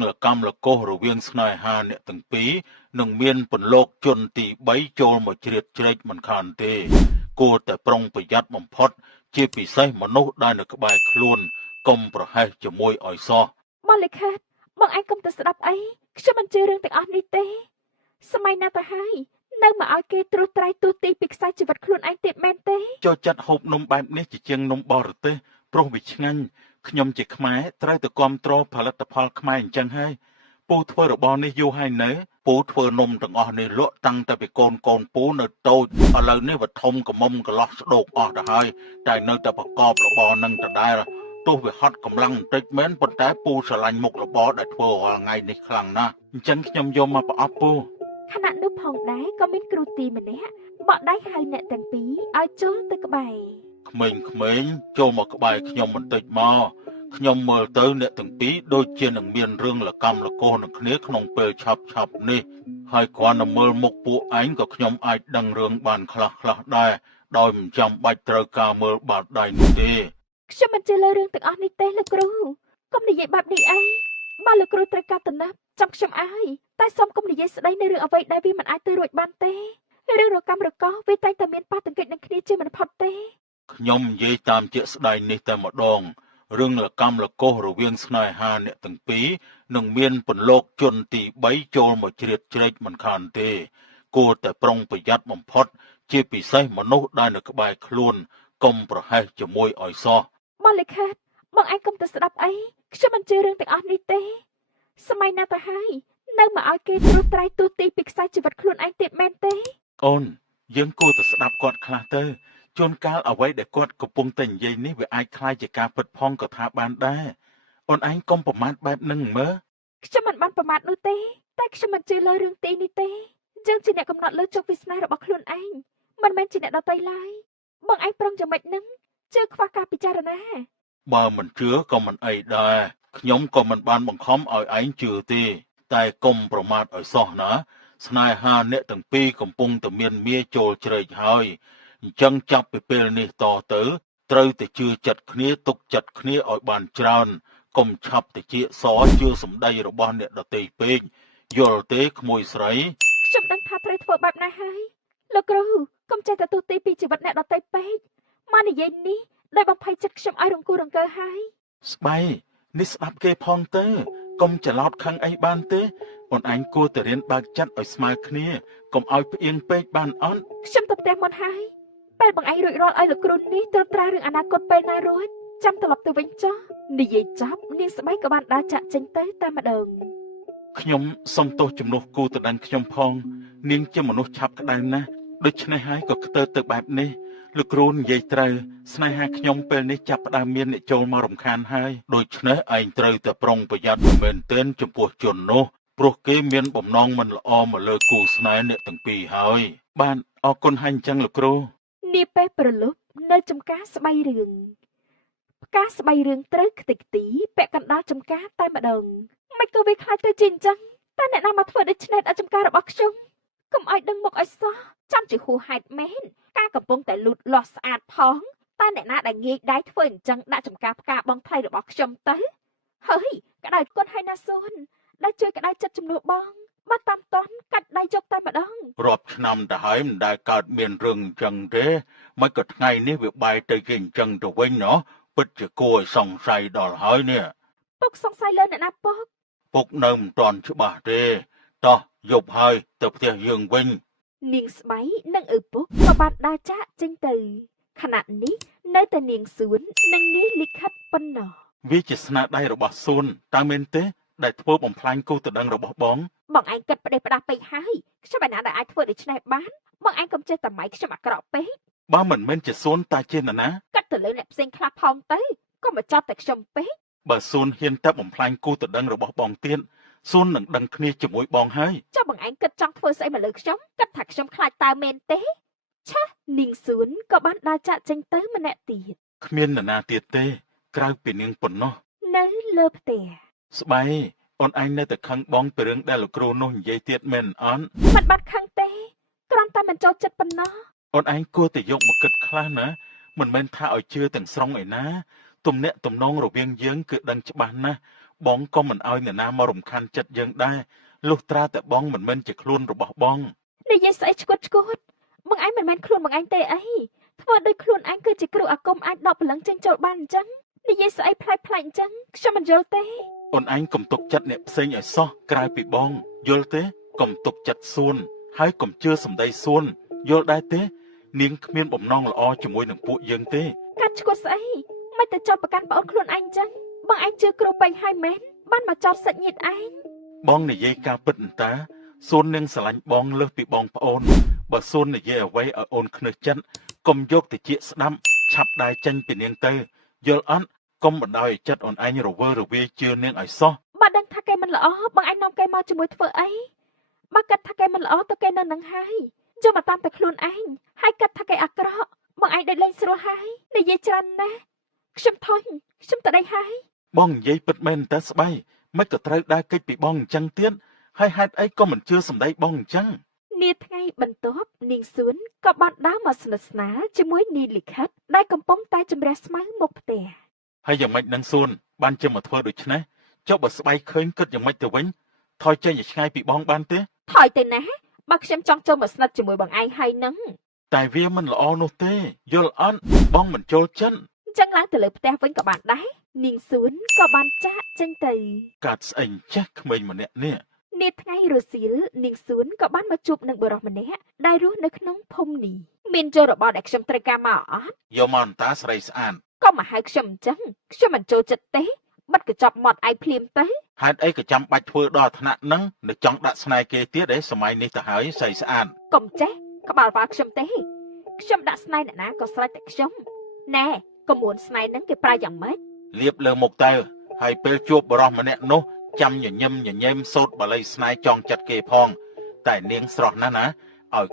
លកម្មលកោសរវាងស្នេហាអ្នកទាំងពីរនឹងមានពន្លកជនទី3ចូលមកជ្រៀតជ្រែកមិនខានទេគួរតែប្រុងប្រយ័ត្នបំផុតជាពិសេសមនុស្សដែលនៅក្បែរខ្លួនកុំប្រហែសជាមួយឲ្យសោះបងលិខិតបងឯងកុំទៅស្ដាប់អីខ្ញុំមិនជឿរឿងទាំងអស់នេះទេសម័យណាទៅហើយនៅមកឲ្យគេត្រួសត្រាយទូទីពីខ្សែជីវិតខ្លួនឯងទៀតមែនទេចូលចិត្តហូបនំបែបនេះជាជាងនំបរទេសព្រោះវាឆ្ងាញ់ខ្ញុំជាខ្មែរត្រូវតែគាំទ្រផលិតផលខ្មែរអញ្ចឹងហើយពូធ្វើរបស់នេះយូរហើយនៅពូធ្វើនំទាំងអស់នេះលក់តាំងតែពីកូនពូនៅតូចឥឡូវនេះវាធំកមុំកន្លោះស្ដោកអស់ទៅហើយតែនៅតែប្រកបរបរនឹងដដែលទោះវាហត់កម្លាំងបន្តិចមែនប៉ុន្តែពូស្រឡាញ់មុខរបរដែលធ្វើរាល់ថ្ងៃនេះខ្លាំងណាស់អញ្ចឹងខ្ញុំយកមកប្រអប់ពូខណៈនោះផងដែរក៏មានគ្រូទីម្នាក់បកដៃហៅអ្នកទាំងពីរឲ្យចូលទៅក្បែរក្មេងៗចូលមកក្បែរខ្ញុំបន្តិចមកខ្ញុំមើលទៅអ្នកទាំងពីរដូចជានឹងមានរឿងលកម្មលកោសនឹងគ្នាក្នុងពេលឆាប់នេះហើយគ្រាន់តែមើលមុខពួកឯងក៏ខ្ញុំអាចដឹងរឿងបានខ្លះដែរដោយមិនចាំបាច់ត្រូវការមើលបាតដៃនោះទេខ្ញុំមិនជឿលើរឿងទាំងអស់នេះទេលោកគ្រូកុំនិយាយបែបនេះអីបើលោកគ្រូត្រូវការតំណែងចាំខ្ញុំអើយតែសូមកុំនិយាយស្ដីនៅរឿងអ្វីដែលវាមិនអាចទៅរួចបានទេរឿងរកម្មរកោសវាតែងតែមានប៉ះទង្គិចនឹងគ្នាជាមិនផុតទេខ្ញុំនិយាយតាមជាក់ស្ដែងនេះតែម្ដងរឿងលកម្មលកោសរវាងស្នេហាអ្នកទាំងពីរនឹងមានពន្លកជនទី3ចូលមកជ្រៀតជ្រែកមិនខានទេគួរតែប្រុងប្រយ័ត្នបំផុតជាពិសេសមនុស្សដែលនៅក្បែរខ្លួនកុំប្រហែសជាមួយឲ្យសោះបងលិខិតបងឯងកុំទៅស្ដាប់អីខ្ញុំមិនជឿរឿងទាំងអស់នេះទេសម័យណាទៅហើយនៅមកឲ្យគេត្រួសត្រាយទូទីពីខ្សែជីវិតខ្លួនឯងទៀតមែនទេអូនយើងគួរតែស្ដាប់គាត់ខ្លះទៅជួនកាលអ្វីដែលគាត់កំពុងតែនិយាយនេះវាអាចคล้ายជាការពិតផងក៏ថាបានដែរអូនឯងកុំប្រមាថបែបហ្នឹងមើលខ្ញុំមិនបានប្រមាថនោះទេតែខ្ញុំមិនជឿលើរឿងទីនេះទេយើងជាអ្នកកំណត់លើជោគវាសនារបស់ខ្លួនឯងមិនមែនជាអ្នកដទៃឡើយបងឯងប្រុងយ៉ាងម៉េចនឹងជឿខ្វះការពិចារណាបើមិនជឿក៏មិនអីដែរខ្ញុំក៏មិនបានបង្ខំឲ្យឯងជឿទេតែកុំប្រមាថឲ្យសោះណាស្នេហាអ្នកទាំងពីរកំពុងតែមានមាចូលជ្រែកហើយអញ្ចឹងចាប់ពីពេលនេះតទៅត្រូវតែជឿចិត្តគ្នាទុកចិត្តគ្នាឲ្យបានច្រើនកុំឆាប់តិចសជឿសម្ដីរបស់អ្នកដទៃពេកយល់ទេក្មួយស្រីខ្ញុំដឹងថាត្រូវធ្វើបែបណាហើយលោកគ្រូកុំចេះតែទូទីពីជីវិតអ្នកដទៃពេកមកនិយាយនេះដោយបំភ័យចិត្តខ្ញុំឲ្យរង្គោះរង្គើហើយស្បៃនេះស្ដាប់គេផងទៅកុំច្រឡោតខឹងអីបានទេអូនឯងគួរតែរៀនបើកចិត្តឲ្យស្មើគ្នាកុំឲ្យផ្អៀងពេកបានអត់ខ្ញុំទៅផ្ទះមុនហើយពេលបងឯងរួចរាល់ឲ្យលោកគ្រូនេះត្រួតត្រារឿងអនាគតពេលណារួចចាំត្រឡប់ទៅវិញចុះនិយាយចប់នាងស្បៃក៏បានដើរចាក់ចេញទៅតែម្ដងខ្ញុំសុំទោសជំនួសគូតដានខ្ញុំផងនាងជាមនុស្សឆាប់ក្តៅណាស់ដូច្នេះហើយក៏ខ្ទើទៅបែបនេះលោកគ្រូនិយាយត្រូវស្នេហាខ្ញុំពេលនេះចាប់ផ្ដើមមានអ្នកចូលមករំខានហើយដូច្នេះឯងត្រូវតែប្រុងប្រយ័ត្នមែនទែនចំពោះជននោះព្រោះគេមានបំណងមិនល្អមកលើគូស្នេហ៍អ្នកទាំងពីរហើយបានអរគុណហើយអញ្ចឹងលោកគ្រូនាពេលប្រលប់នៅចំការស្បៃរឿងផ្កាស្បៃរឿងត្រូវខ្ទេចខ្ទីពាក់កណ្ដាលចំការតែម្ដងមិនក៏វាខ្លាចទៅជាអញ្ចឹងតែអ្នកណាមកធ្វើដូច្នេះដល់ចំការរបស់ខ្ញុំកុំឲ្យដឹងមុខឲ្យសោះចាំជាហួសហេតុមែនការកំពុងតែលូតលាស់ស្អាតផងតែអ្នកណាដែលងាយដៃធ្វើអញ្ចឹងដាក់ចំការផ្កាបងថ្លៃរបស់ខ្ញុំទៅហើយក្តៅគុណហើយណាស៊ូនដែលជួយក្តៅចិត្តជំនួសបងបើតាមតន់កាត់ដៃយកតែម្ដងរាប់ឆ្នាំទៅហើយមិនដែលកើតមានរឿងអញ្ចឹងទេមិនក៏ថ្ងៃនេះវាបែកទៅជាអញ្ចឹងទៅវិញណោះពិតជាគួរឲ្យសង្ស័យដល់ហើយនេះពុកសង្ស័យលើអ្នកណាពុកនៅមិនទាន់ច្បាស់ទេតោះយប់ហើយទៅផ្ទះយើងវិញនាងស្បៃនិងឪពុកក៏បានដើរចាកចេញទៅខណៈនេះនៅតែនាងសួននិងនាងលិខិតប៉ុណ្ណោះវាជាស្នាដៃរបស់សួនតើមែនទេដែលធ្វើបំផ្លាញគូតដឹងរបស់បងឯងគិតផ្ដេសផ្ដាស់ពេកហើយខ្ញុំឯណាដែលអាចធ្វើដូច្នេះបានបងឯងកុំចេះតែម៉ៃខ្ញុំអាក្រក់ពេកបើមិនមែនជាសួនតើជានរណាគិតទៅលើអ្នកផ្សេងខ្លះផងទៅកុំមកចាប់តែខ្ញុំពេកបើសួនហ៊ានតែបំផ្លាញគូតដឹងរបស់បងទៀតសួននឹងដឹងគ្នាជាមួយបងហើយចុះបងឯងគិតចង់ធ្វើស្អីមកលើខ្ញុំគិតថាខ្ញុំខ្លាចតើមែនទេឆានាងសួនក៏បានដើរចាក់ចេញទៅម្នាក់ទៀតគ្មាននរណាទៀតទេក្រៅពីនាងប៉ុណ្ណោះនៅលើផ្ទះស្បៃអូនឯងនៅតែខឹងបងពីរឿងដែលលោកគ្រូនោះនិយាយទៀតមែនអត់មិនបាត់ខឹងទេគ្រាន់តែមិនចូលចិត្តប៉ុណ្ណោះអូនឯងគួរតែយកមកគិតខ្លះណាមិនមែនថាឲ្យជឿទាំងស្រុងឯណាទំនាក់ទំនងរវាងយើងគឺដឹងច្បាស់ណាស់ បងក៏មិនឲ្យអ្នកណាមករំខានចិត្តយើងដែរលុះត្រាតែបងមិនមែនជាខ្លួនរបស់បង និយាយស្អីឈួតបងឯងមិនមែនខ្លួនបងឯងទេអីធ្វើដូចខ្លួនឯងគឺជាគ្រូអាគមអាចដកព្រលឹងចេញចូលបានអញ្ចឹងនិយាយស្អីប្លែកៗអញ្ចឹងខ្ញុំមិនយល់ទេ អូនឯងកុំទុកចិត្តអ្នកផ្សេងឲ្យសោះក្រៅពីបងយល់ទេកុំទុកចិត្តសួនហើយកុំជឿសម្ដីសួនយល់ដែរទេនាងគ្មានបំណងល្អជាមួយនឹងពួកយើងទេ កាត់ឈួតស្អីមិនទៅចោទប្រកាន់ប្អូនខ្លួនឯងអញ្ចឹងបងឯងជឿគ្រូពេញហើយមែនបានមកចោទសាច់ញាតិឯង បងនិយាយការពិតអន្តាសួននឹងស្រឡាញ់បងលើសពីបងប្អូនបើសួននិយាយអ្វីឲ្យអូនខ្នើសចិត្តកុំយកទៅជាស្ដាំឆាប់ដែរចេញពីនាងទៅយល់អត់កុំបណ្ដោយឲ្យចិត្តអូនឯងរវើរវាយជឿនាងឲ្យសោះ បើដឹងថាគេមិនល្អបងឯងនាំគេមកជាមួយធ្វើអីបើគិតថាគេមិនល្អទៅគេនៅនឹងហើយយកមកតាមតែខ្លួនឯងហើយគិតថាគេអាក្រក់បងឯងដេកលេងស្រួលហើយនិយាយច្រើនណាស់ខ្ញុំធុញខ្ញុំទៅដេកហើយ បងនិយាយពិតមែនតើស្បៃមិនក៏ត្រូវដើរគេចពីបងអញ្ចឹងទៀតហើយហេតុអីក៏មិនជឿសម្ដីបងអញ្ចឹង នាថ្ងៃបន្ទាប់នាងសួនក៏បានដើរមកស្និទ្ធស្នាលជាមួយនាងលិខិតដែលកំពុងតែជំរះស្មៅមុខផ្ទះ ហើយយ៉ាងម៉េចនឹងសួនបានជាមកធ្វើដូច្នេះចុះបើស្បៃឃើញគិតយ៉ាងម៉េចទៅវិញថយចេញឲ្យឆ្ងាយពីបងបានទេ ថយទៅណាបើខ្ញុំចង់ចូលមកស្និទ្ធជាមួយបងឯងហើយនឹង តែវាមិនល្អនោះទេយល់អត់បងមិនចូលចិត្ត អញ្ចឹងឡើងទៅលើផ្ទះវិញក៏បានដែរនាងសួនក៏បានចាកចេញទៅ កាត់ស្អីចេះក្មេងម្នាក់នេះ នាថ្ងៃរសៀលនាងសួនក៏បានមកជួបនឹងបុរសម្នាក់ដែលរស់នៅក្នុងភូមិនេះមានចូលរបស់ដែលខ្ញុំត្រូវការមកអត់ យកមកអន្តាស្រីស្អាត ក៏មកហៅខ្ញុំអញ្ចឹងខ្ញុំមិនចូលចិត្តទេបិទកញ្ចប់មាត់ឯងភ្លាមទៅ ហេតុអីក៏ចាំបាច់ធ្វើដល់ថ្នាក់ហ្នឹងនៅចង់ដាក់ស្នេហ៍គេទៀតឯសម័យនេះទៅហើយស្រីស្អាត កុំចេះក្បាលបាល់ខ្ញុំទេខ្ញុំដាក់ស្នេហ៍អ្នកណាក៏ស្រេចតែខ្ញុំណែកុំមួនស្នេហ៍ហ្នឹងគេប្រើយ៉ាងម៉េច លៀបលើមុខទៅហើយពេលជួបបរិសម្នាក់នោះចាំញញឹមញញែមសូត្របាលីស្នេហ៍ចង់ចិត្តគេផងតែនាងស្រស់ណាស់ណាឲ្យ